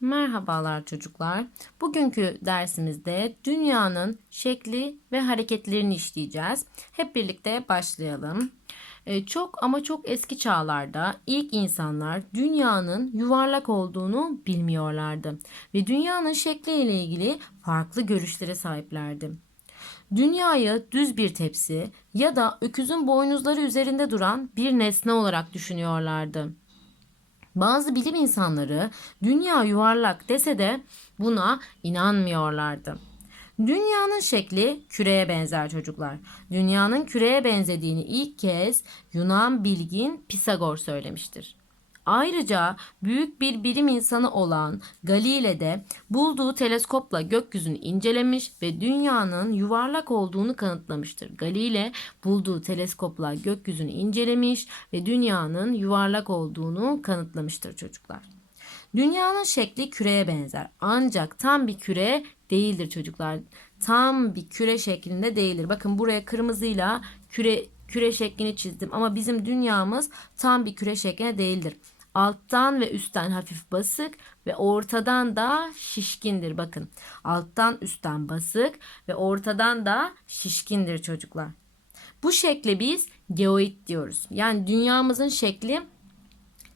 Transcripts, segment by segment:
Merhabalar çocuklar. Bugünkü dersimizde dünyanın şekli ve hareketlerini işleyeceğiz. Hep birlikte başlayalım. Ee, çok ama çok eski çağlarda ilk insanlar dünyanın yuvarlak olduğunu bilmiyorlardı ve dünyanın şekliyle ilgili farklı görüşlere sahiplerdi. Dünyayı düz bir tepsi ya da öküzün boynuzları üzerinde duran bir nesne olarak düşünüyorlardı. Bazı bilim insanları dünya yuvarlak dese de buna inanmıyorlardı. Dünyanın şekli küreye benzer çocuklar. Dünyanın küreye benzediğini ilk kez Yunan bilgin Pisagor söylemiştir. Ayrıca büyük bir bilim insanı olan Galile de bulduğu teleskopla gökyüzünü incelemiş ve dünyanın yuvarlak olduğunu kanıtlamıştır. Galile bulduğu teleskopla gökyüzünü incelemiş ve dünyanın yuvarlak olduğunu kanıtlamıştır çocuklar. Dünyanın şekli küreye benzer. Ancak tam bir küre değildir çocuklar. Tam bir küre şeklinde değildir. Bakın buraya kırmızıyla küre küre şeklini çizdim ama bizim dünyamız tam bir küre şekline değildir. Alttan ve üstten hafif basık ve ortadan da şişkindir bakın. Alttan üstten basık ve ortadan da şişkindir çocuklar. Bu şekle biz geoid diyoruz. Yani dünyamızın şekli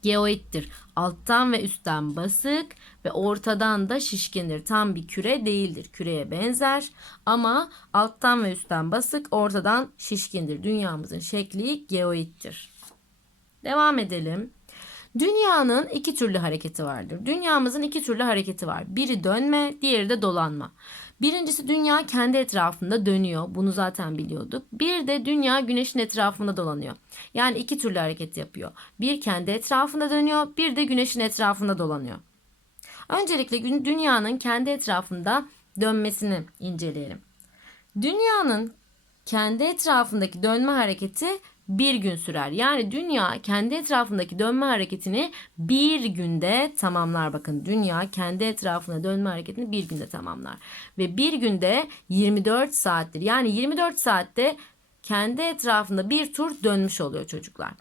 geoittir. Alttan ve üstten basık ve ortadan da şişkindir. Tam bir küre değildir. Küreye benzer ama alttan ve üstten basık, ortadan şişkindir. Dünyamızın şekli geoittir. Devam edelim. Dünyanın iki türlü hareketi vardır. Dünyamızın iki türlü hareketi var. Biri dönme, diğeri de dolanma. Birincisi dünya kendi etrafında dönüyor. Bunu zaten biliyorduk. Bir de dünya güneşin etrafında dolanıyor. Yani iki türlü hareket yapıyor. Bir kendi etrafında dönüyor, bir de güneşin etrafında dolanıyor. Öncelikle dünyanın kendi etrafında dönmesini inceleyelim. Dünyanın kendi etrafındaki dönme hareketi bir gün sürer. Yani dünya kendi etrafındaki dönme hareketini bir günde tamamlar. Bakın dünya kendi etrafında dönme hareketini bir günde tamamlar. Ve bir günde 24 saattir. Yani 24 saatte kendi etrafında bir tur dönmüş oluyor çocuklar.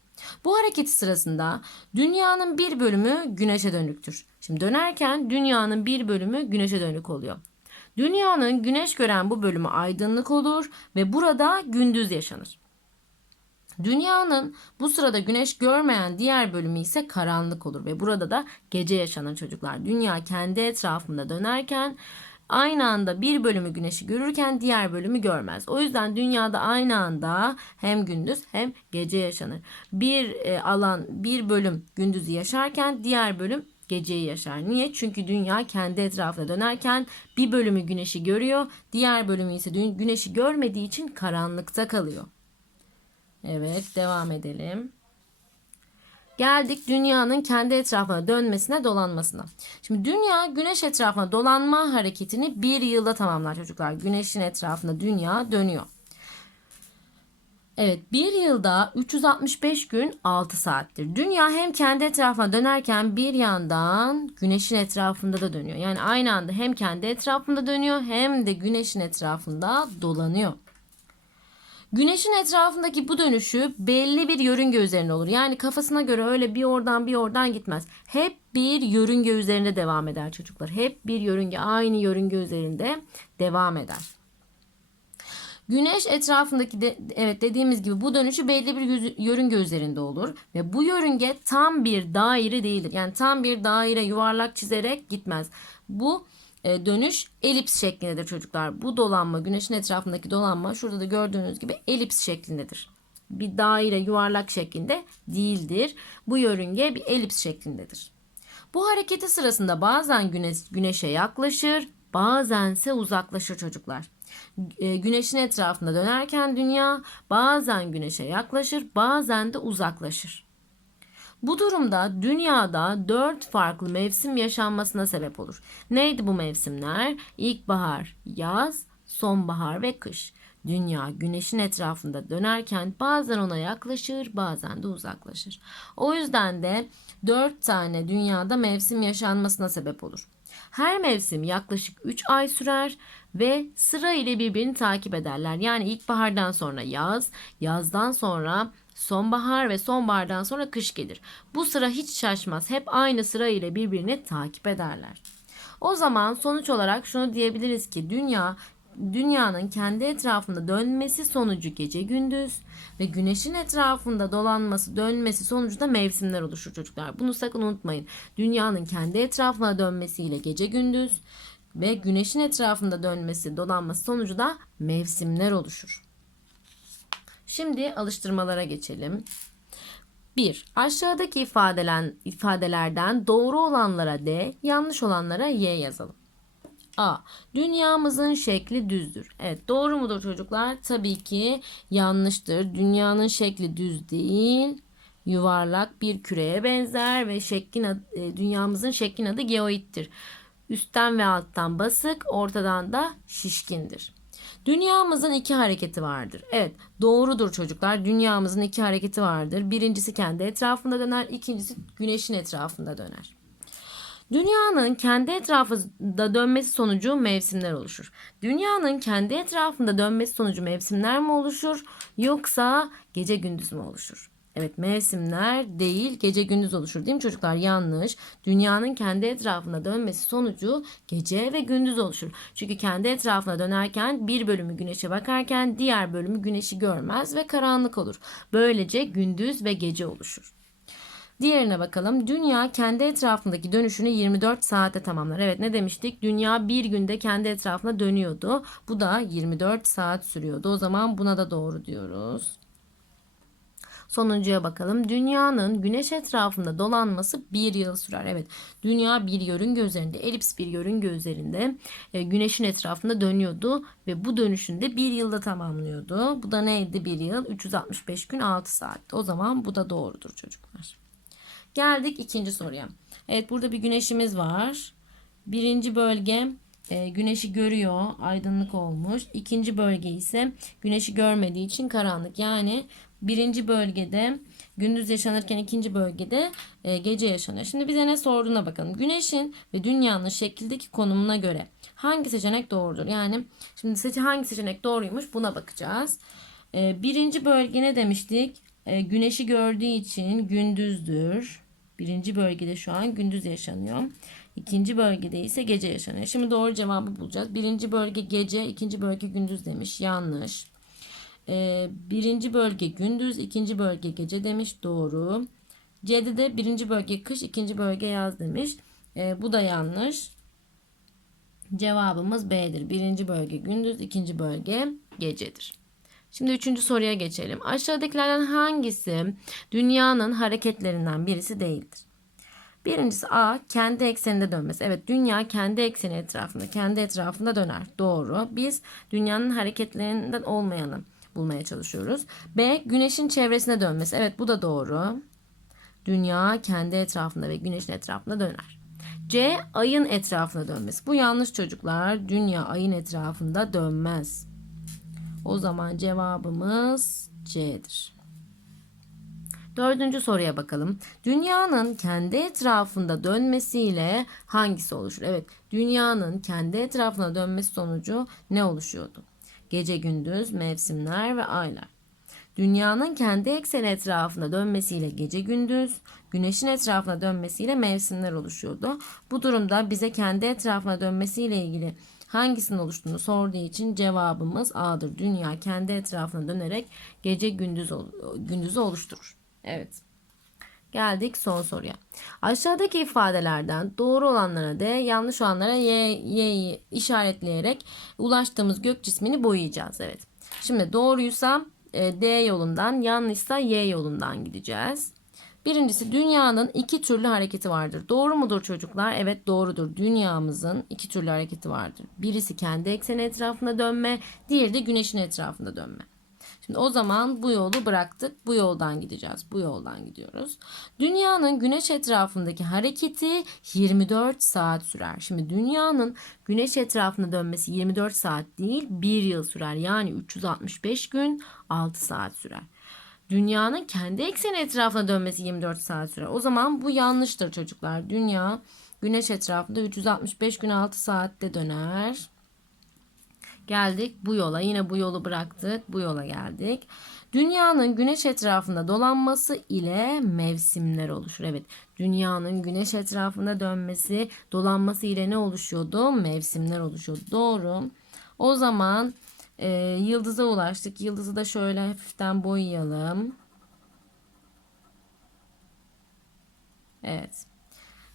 Bu hareket sırasında dünyanın bir bölümü güneşe dönüktür. Şimdi dönerken dünyanın bir bölümü güneşe dönük oluyor. Dünyanın güneş gören bu bölümü aydınlık olur ve burada gündüz yaşanır. Dünyanın bu sırada güneş görmeyen diğer bölümü ise karanlık olur ve burada da gece yaşanan çocuklar. Dünya kendi etrafında dönerken aynı anda bir bölümü güneşi görürken diğer bölümü görmez. O yüzden dünyada aynı anda hem gündüz hem gece yaşanır. Bir e, alan bir bölüm gündüzü yaşarken diğer bölüm geceyi yaşar. Niye? Çünkü dünya kendi etrafında dönerken bir bölümü güneşi görüyor, diğer bölümü ise güneşi görmediği için karanlıkta kalıyor. Evet devam edelim. Geldik dünyanın kendi etrafına dönmesine dolanmasına. Şimdi dünya güneş etrafına dolanma hareketini bir yılda tamamlar çocuklar. Güneşin etrafında dünya dönüyor. Evet bir yılda 365 gün 6 saattir. Dünya hem kendi etrafına dönerken bir yandan güneşin etrafında da dönüyor. Yani aynı anda hem kendi etrafında dönüyor hem de güneşin etrafında dolanıyor. Güneşin etrafındaki bu dönüşü belli bir yörünge üzerine olur. Yani kafasına göre öyle bir oradan bir oradan gitmez. Hep bir yörünge üzerinde devam eder çocuklar. Hep bir yörünge aynı yörünge üzerinde devam eder. Güneş etrafındaki de, evet dediğimiz gibi bu dönüşü belli bir yörünge üzerinde olur ve bu yörünge tam bir daire değildir. Yani tam bir daire yuvarlak çizerek gitmez. Bu dönüş elips şeklindedir çocuklar. Bu dolanma güneşin etrafındaki dolanma şurada da gördüğünüz gibi elips şeklindedir. Bir daire yuvarlak şeklinde değildir. Bu yörünge bir elips şeklindedir. Bu hareketi sırasında bazen güneş, güneşe yaklaşır, bazense uzaklaşır çocuklar. E, güneşin etrafında dönerken dünya bazen güneşe yaklaşır, bazen de uzaklaşır. Bu durumda dünyada dört farklı mevsim yaşanmasına sebep olur. Neydi bu mevsimler? İlkbahar, yaz, sonbahar ve kış. Dünya güneşin etrafında dönerken bazen ona yaklaşır bazen de uzaklaşır. O yüzden de dört tane dünyada mevsim yaşanmasına sebep olur. Her mevsim yaklaşık 3 ay sürer ve sıra ile birbirini takip ederler. Yani ilkbahardan sonra yaz, yazdan sonra sonbahar ve sonbahardan sonra kış gelir. Bu sıra hiç şaşmaz. Hep aynı sıra ile birbirini takip ederler. O zaman sonuç olarak şunu diyebiliriz ki dünya dünyanın kendi etrafında dönmesi sonucu gece gündüz ve güneşin etrafında dolanması dönmesi sonucu da mevsimler oluşur çocuklar. Bunu sakın unutmayın. Dünyanın kendi etrafına dönmesiyle gece gündüz ve güneşin etrafında dönmesi dolanması sonucu da mevsimler oluşur. Şimdi alıştırmalara geçelim. 1. Aşağıdaki ifadelen, ifadelerden doğru olanlara D, yanlış olanlara Y yazalım. A. Dünyamızın şekli düzdür. Evet doğru mudur çocuklar? Tabii ki yanlıştır. Dünyanın şekli düz değil. Yuvarlak bir küreye benzer ve şeklin adı, e, dünyamızın şeklin adı geoittir. Üstten ve alttan basık, ortadan da şişkindir. Dünyamızın iki hareketi vardır. Evet doğrudur çocuklar. Dünyamızın iki hareketi vardır. Birincisi kendi etrafında döner. ikincisi güneşin etrafında döner. Dünyanın kendi etrafında dönmesi sonucu mevsimler oluşur. Dünyanın kendi etrafında dönmesi sonucu mevsimler mi oluşur yoksa gece gündüz mü oluşur? Evet mevsimler değil gece gündüz oluşur değil mi çocuklar? Yanlış. Dünyanın kendi etrafında dönmesi sonucu gece ve gündüz oluşur. Çünkü kendi etrafına dönerken bir bölümü güneşe bakarken diğer bölümü güneşi görmez ve karanlık olur. Böylece gündüz ve gece oluşur. Diğerine bakalım. Dünya kendi etrafındaki dönüşünü 24 saate tamamlar. Evet ne demiştik? Dünya bir günde kendi etrafına dönüyordu. Bu da 24 saat sürüyordu. O zaman buna da doğru diyoruz. Sonuncuya bakalım. Dünyanın güneş etrafında dolanması bir yıl sürer. Evet. Dünya bir yörünge üzerinde, elips bir yörünge üzerinde e, güneşin etrafında dönüyordu ve bu dönüşünde bir yılda tamamlıyordu. Bu da neydi bir yıl? 365 gün 6 saat. O zaman bu da doğrudur çocuklar. Geldik ikinci soruya. Evet burada bir güneşimiz var. Birinci bölge e, güneşi görüyor, aydınlık olmuş. İkinci bölge ise güneşi görmediği için karanlık. Yani birinci bölgede gündüz yaşanırken ikinci bölgede e, gece yaşanıyor. Şimdi bize ne sorduğuna bakalım. Güneşin ve dünyanın şekildeki konumuna göre hangi seçenek doğrudur? Yani şimdi hangi seçenek doğruymuş buna bakacağız. E, birinci bölge ne demiştik? E, güneşi gördüğü için gündüzdür. Birinci bölgede şu an gündüz yaşanıyor. İkinci bölgede ise gece yaşanıyor. Şimdi doğru cevabı bulacağız. Birinci bölge gece, ikinci bölge gündüz demiş. Yanlış. Ee, birinci bölge gündüz, ikinci bölge gece demiş. Doğru. C'de de birinci bölge kış, ikinci bölge yaz demiş. Ee, bu da yanlış. Cevabımız B'dir. Birinci bölge gündüz, ikinci bölge gecedir. Şimdi üçüncü soruya geçelim. Aşağıdakilerden hangisi dünyanın hareketlerinden birisi değildir? Birincisi A kendi ekseninde dönmesi. Evet dünya kendi ekseni etrafında, kendi etrafında döner. Doğru. Biz dünyanın hareketlerinden olmayanı bulmaya çalışıyoruz. B güneşin çevresine dönmesi. Evet bu da doğru. Dünya kendi etrafında ve güneşin etrafında döner. C ayın etrafına dönmesi. Bu yanlış çocuklar. Dünya ayın etrafında dönmez. O zaman cevabımız C'dir. Dördüncü soruya bakalım. Dünyanın kendi etrafında dönmesiyle hangisi oluşur? Evet, dünyanın kendi etrafına dönmesi sonucu ne oluşuyordu? Gece gündüz, mevsimler ve aylar. Dünyanın kendi ekseni etrafında dönmesiyle gece gündüz, güneşin etrafına dönmesiyle mevsimler oluşuyordu. Bu durumda bize kendi etrafına dönmesiyle ilgili hangisinin oluştuğunu sorduğu için cevabımız A'dır. Dünya kendi etrafına dönerek gece gündüz gündüzü oluşturur. Evet. Geldik son soruya. Aşağıdaki ifadelerden doğru olanlara D, yanlış olanlara Y, Y'yi işaretleyerek ulaştığımız gök cismini boyayacağız. Evet. Şimdi doğruysa e, D yolundan, yanlışsa Y yolundan gideceğiz. Birincisi dünyanın iki türlü hareketi vardır. Doğru mudur çocuklar? Evet doğrudur. Dünyamızın iki türlü hareketi vardır. Birisi kendi ekseni etrafında dönme, diğeri de güneşin etrafında dönme. Şimdi o zaman bu yolu bıraktık. Bu yoldan gideceğiz. Bu yoldan gidiyoruz. Dünyanın güneş etrafındaki hareketi 24 saat sürer. Şimdi dünyanın güneş etrafında dönmesi 24 saat değil 1 yıl sürer. Yani 365 gün 6 saat sürer. Dünyanın kendi ekseni etrafına dönmesi 24 saat sürer. O zaman bu yanlıştır çocuklar. Dünya güneş etrafında 365 gün 6 saatte döner. Geldik bu yola. Yine bu yolu bıraktık. Bu yola geldik. Dünyanın güneş etrafında dolanması ile mevsimler oluşur. Evet. Dünyanın güneş etrafında dönmesi, dolanması ile ne oluşuyordu? Mevsimler oluşuyordu. Doğru. O zaman e, yıldıza ulaştık. Yıldızı da şöyle hafiften boyayalım. Evet.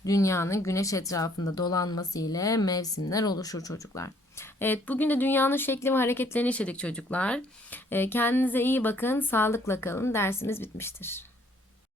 Dünyanın güneş etrafında dolanması ile mevsimler oluşur çocuklar. Evet bugün de dünyanın şekli ve hareketlerini işledik çocuklar. Ee, kendinize iyi bakın, sağlıkla kalın. Dersimiz bitmiştir.